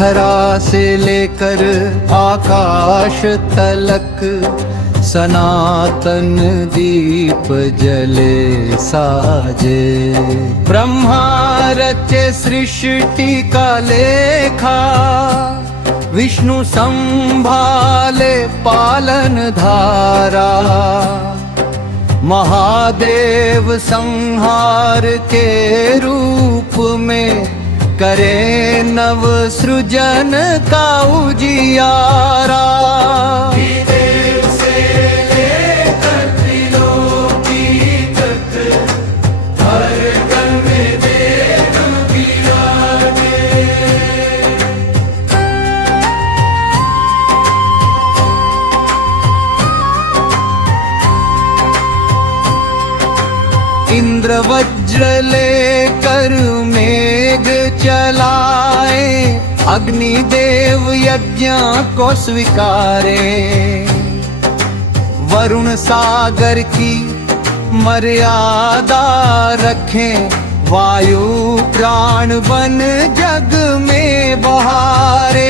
धरा से लेकर आकाश तलक सनातन दीप जले साजे। ब्रह्मा रचे सृष्टि का लेखा, विष्णु संभाले पालन धारा। महादेव संहार के रूप में करे नव सृजन का उजियारा। इंद्र वज्र लेकर मेघ चलाए, अग्निदेव यज्ञ को स्वीकारे। वरुण सागर की मर्यादा रखें, वायु प्राण बन जग में बहारे।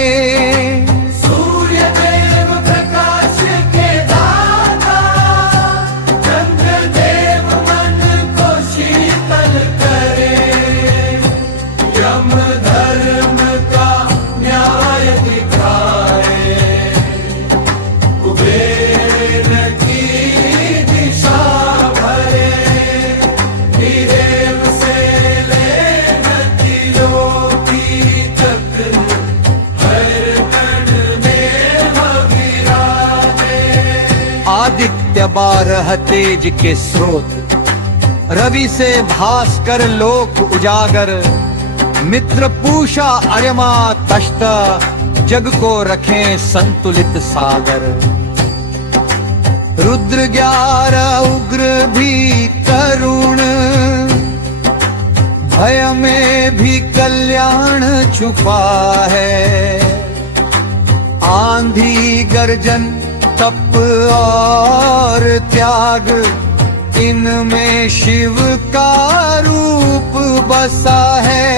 आदित्य 12 तेज के स्रोत, रवि से भास्कर लोक उजागर। मित्र पूषा अर्यमा तष्ट, जग को रखें संतुलित सागर। रुद्र 11 उग्र भी करुण, भय में भी कल्याण छुपा है। आंधी गर्जन तप और त्याग, इनमें शिव का रूप बसा है।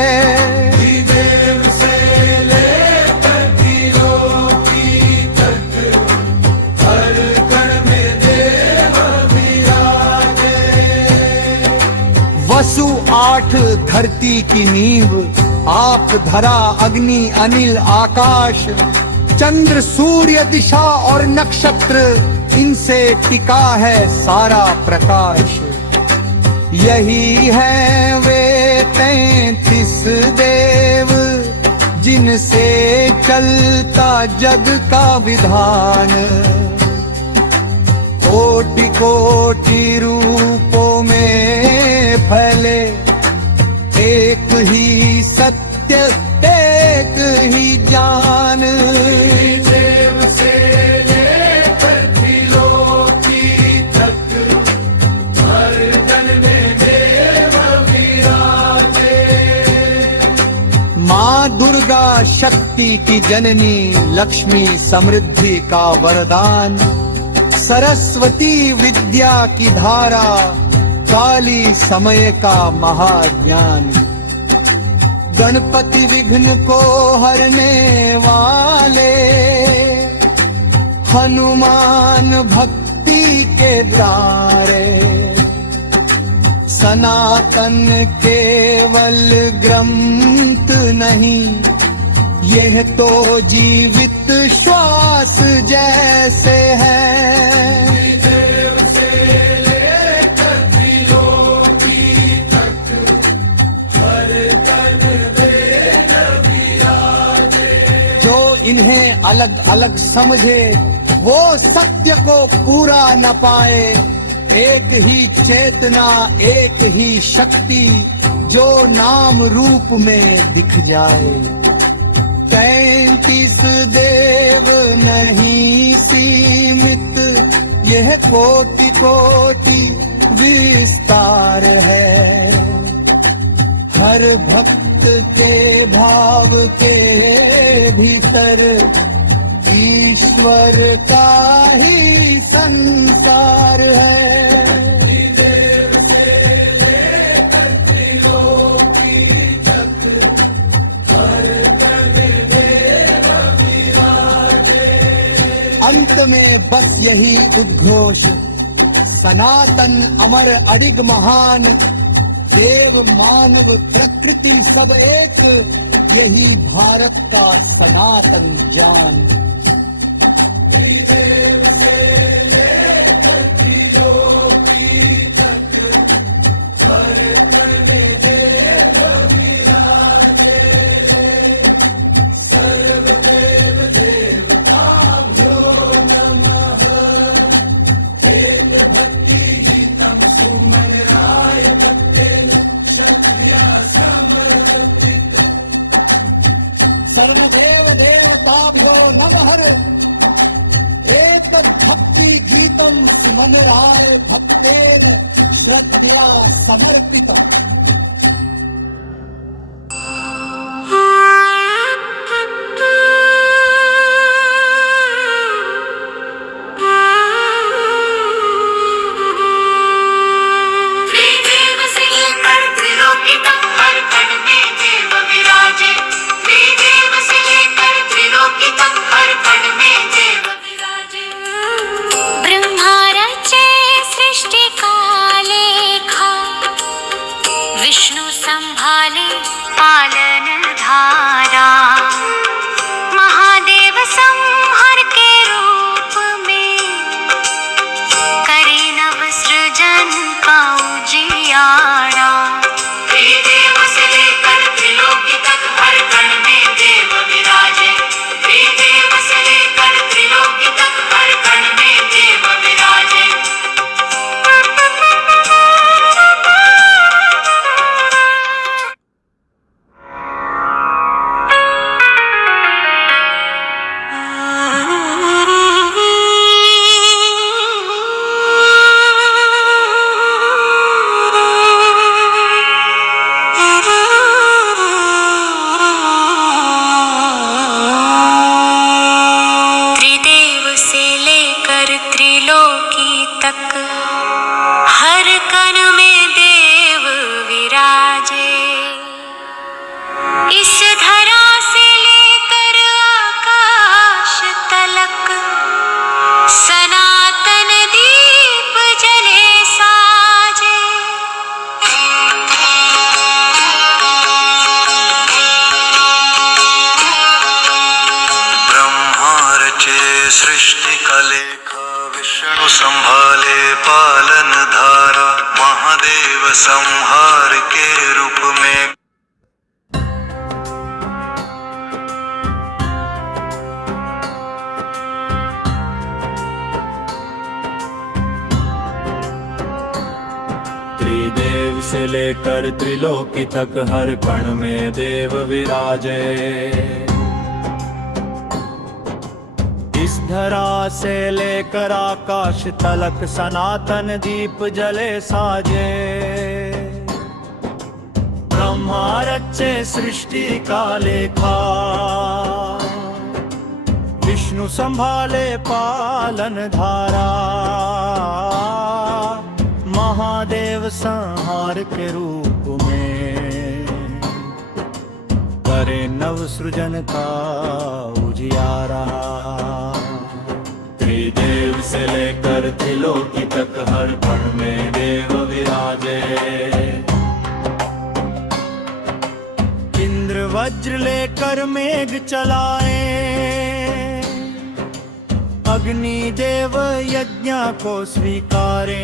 देव से लेकर त्रिलोकी तक, हर कण में देव विराजे। वसु 8 धरती की नींव, आप धरा अग्नि अनिल आकाश। चंद्र सूर्य दिशा और नक्षत्र, इनसे टिका है सारा प्रकाश। यही है वे 33 देव, जिनसे चलता जग का विधान। कोटि कोटि रूपों में फैले, एक ही सत्य एक ही जान। देव से लेकर त्रिलोकी तक, हर जन में देव विराजे। माँ दुर्गा शक्ति की जननी, लक्ष्मी समृद्धि का वरदान। सरस्वती विद्या की धारा, काली समय का महाज्ञानी। गणपति विघ्न को हरने वाले, हनुमान भक्ति के तारे। सनातन केवल ग्रंथ नहीं, यह तो जीवित श्वास जैसे है। इन्हें अलग अलग समझे, वो सत्य को पूरा न पाए। एक ही चेतना एक ही शक्ति, जो नाम रूप में दिख जाए। 33 देव नहीं सीमित, यह कोटि कोटि विस्तार है। हर भक्त के भाव के भीतर, ईश्वर का ही संसार है। देव से लेकर त्रिलोकी तक, हर कण में गुण में बस यही उद्घोष, सनातन अमर अडिग महान, देव मानव प्रकृति सब एक, यही भारत का सनातन ज्ञान। त्रिदेव से लेकर त्रिलोकी तक, हर कण में देव विराजे, सर्वदेव देवताभ्यो नमः। एक भक्ति गीतम सुमराय भक्तेन चक्रिया समर्पितम्। सर्वदेव देवताभ्यो नमः। एतद् भक्ति गीतम सुमराय भक्तेन श्रद्धया समर्पितम्। विष्णु संभाले पालन धारा, महादेव संहार के रूप में करे नव सृजन का उजियारा। त्रिदेव से लेकर त्रिलोकी तक हर कण में देव विराजे, त्रिदेव से लेकर त्रिलोकी तक हर कण में देव विराजे। त्रिलोकी तक हर कण में देव विराजे, इस धरा से लेकर आकाश तलक सनातन दीप जले साजे। ब्रह्मा रचे सृष्टि का लेखा, विष्णु संभाले पालन धारा, महादेव संहार के रूप में। त्रिदेव से लेकर त्रिलोकी तक हर कण में देव विराजे, इस धरा से लेकर आकाश तलक सनातन दीप जले साजे। ब्रह्मा रचे सृष्टि का लेखा, विष्णु संभाले पालन धारा, महादेव संहार के रूप में करे नव सृजन का उजियारा। त्रिदेव से लेकर त्रिलोकी तक हर कण में देव विराजे, इंद्र वज्र लेकर मेघ चलाए, अग्नि देव यज्ञ को स्वीकारे,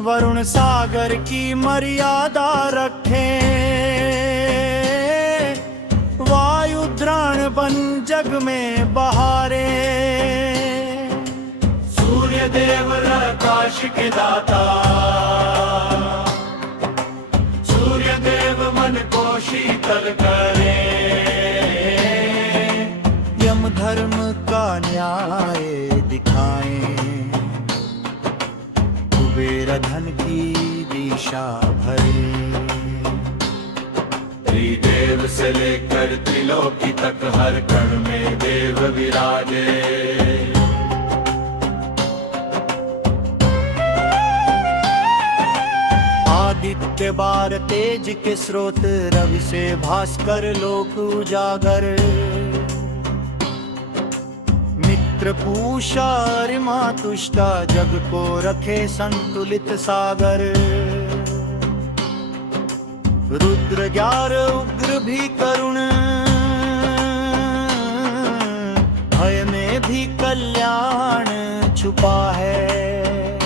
वरुण सागर की मर्यादा रखे, वायु द्राण बन जग में बहारे, सूर्य देव आकाश के दाता, सूर्य देव मन को शीतल करे, यम धर्म का न्याय दिखाएं, कुबेर धन की दिशा भरे। त्रिदेव से लेकर त्रिलोकी तक हर कण में देव विराजे, आदित्य बार तेज के स्रोत, रवि से भास्कर लोक उजागर, मंत्र पूषा अरिमा तुष्टा, जग को रखे संतुलित सागर। रुद्र ग्यार उग्र भी करुण, भय में भी कल्याण छुपा है।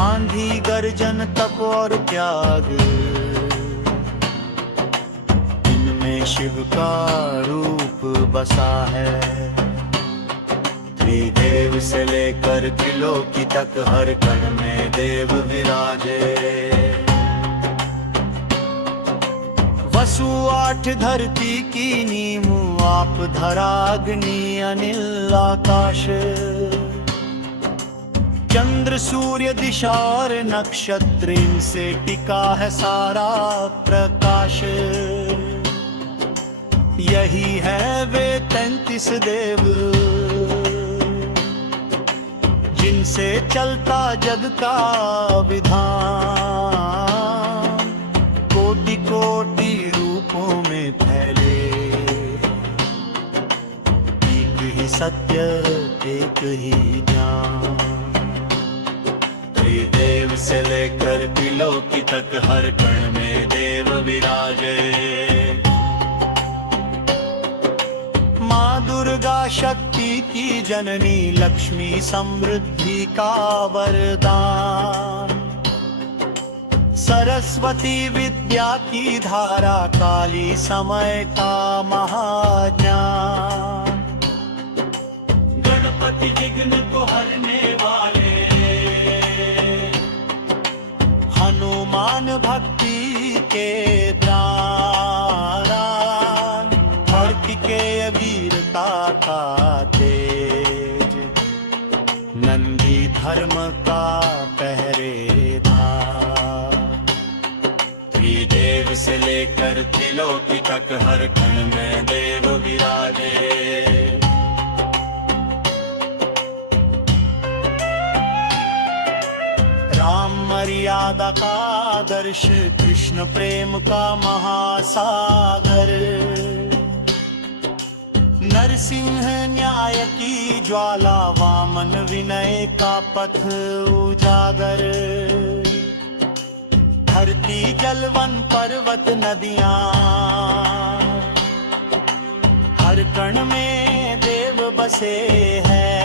आंधी गर्जन तप और त्याग, इनमें शिव का रूप बसा है। त्रिदेव से लेकर त्रिलोकी तक हर कण में देव विराजे। वसु आठ धरती की नींव, आप धरा अग्नि अनिल आकाश। चंद्र सूर्य दिशा और नक्षत्र, इनसे टिका है सारा प्रकाश। यही है वे 33 देव, जिनसे चलता जग का विधान। कोटि कोटि रूपों में फैले, एक ही सत्य एक ही ज्ञान। त्रिदेव से लेकर त्रिलोकी तक हर कण में देव विराजे। माँ दुर्गा शक्ति की जननी, लक्ष्मी समृद्धि का वरदान। सरस्वती विद्या की धारा, काली समय का महाज्ञान। गणपति विघ्न को हरने वाले, हनुमान भक्ति के प्राण। कार्तिकेय वीरता का तेज, नंदी धर्म का पहरेदार। त्रिदेव से लेकर त्रिलोकी तक हर कण में देव विराजे। राम मर्यादा का आदर्श, कृष्ण प्रेम का महासागर। नरसिंह न्याय की ज्वाला, वामन विनय का पथ उजागर। धरती जल वन पर्वत नदियां, हर कण में देव बसे हैं।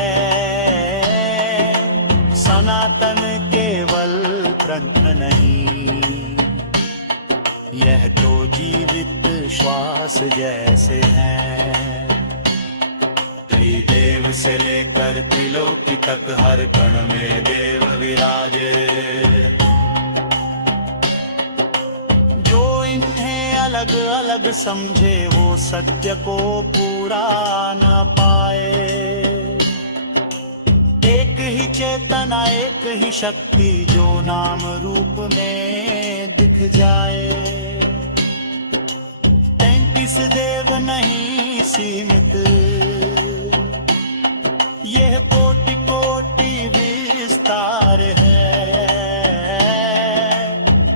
सनातन केवल ग्रंथ नहीं, यह तो जीवित श्वास जैसे है। त्रिदेव से लेकर त्रिलोकी तक हर कण में देव विराजे। जो इन्हें अलग अलग समझे, वो सत्य को पूरा न पाए। एक ही चेतना एक ही शक्ति, जो नाम रूप में दिख जाए। 33 देव नहीं सीमित, यह कोटि कोटि विस्तार है।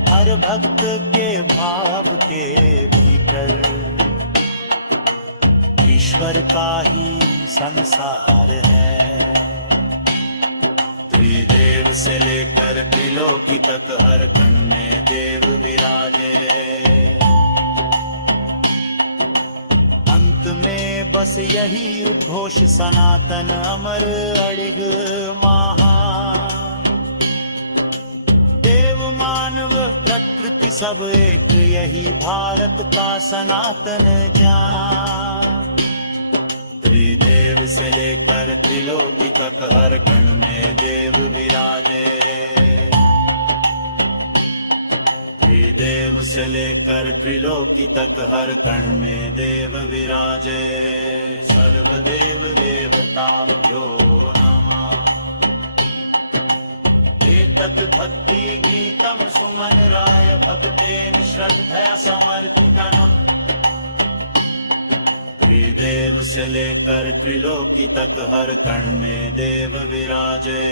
हर भक्त के भाव के भीतर ईश्वर का ही संसार है। त्रिदेव से लेकर त्रिलोकी तक हर कण में देव विराजे। अंत में बस यही उद्घोष, सनातन अमर अड़िग महान। देव मानव प्रकृति सब एक, यही भारत का सनातन ज्ञान। त्रिदेव से लेकर त्रिलोकी तक हर कण में देव विराजे। त्रिदेव से लेकर त्रिलोकी तक हर कण में देव विराजे। सर्वदेव देवताभ्यो नमः। एतत् भक्ति गीतम सुमन राय, भक्तेन श्रद्धया समर्पितम्। त्रिदेव से लेकर त्रिलोकी तक हर कण में देव विराजे।